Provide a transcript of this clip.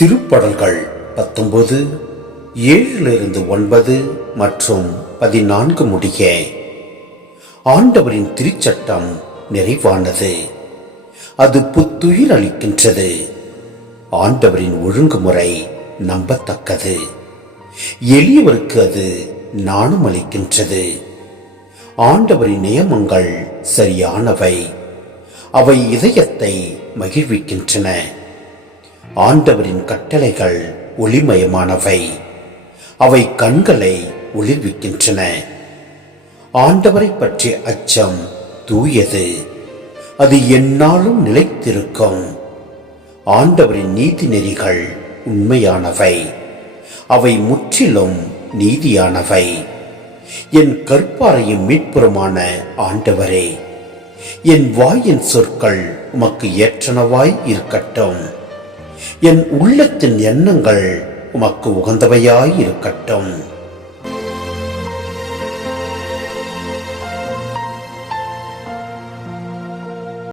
திருப்படல்கள் 19 7-9 மற்றும் 14 முடிய. ஆண்டவரின் திருச்சட்டம் நிறைவானது, அது புத்துயிர் அளிக்கின்றது. ஆண்டவரின் ஒழுங்குமுறை நம்பத்தக்கது, எளியவருக்கு அது நாணம் அளிக்கின்றது. ஆண்டவரின் நியமங்கள் சரியானவை, அவை இதயத்தை மகிழ்விக்கின்றன. ஆண்டவரின் கட்டளைகள் ஒளிமயமானவை, அவை கண்களை ஒளிர்விக்கின்றன. ஆண்டவரை பற்றிய அச்சம் தூயது, அது எந்நாளும் நிலைத்திருக்கும். ஆண்டவரின் நீதி நெறிகள் உண்மையானவை, அவை முற்றிலும் நீதியானவை. என் கற்பாரையும் மீட்புறமான ஆண்டவரே, என் வாயின் சொற்கள் உமக்கு ஏற்றனவாய் இருக்கட்டும். என் உள்ளத்தின் எண்ணங்கள் உமக்கு உகந்தவையாய் இருக்கட்டும்.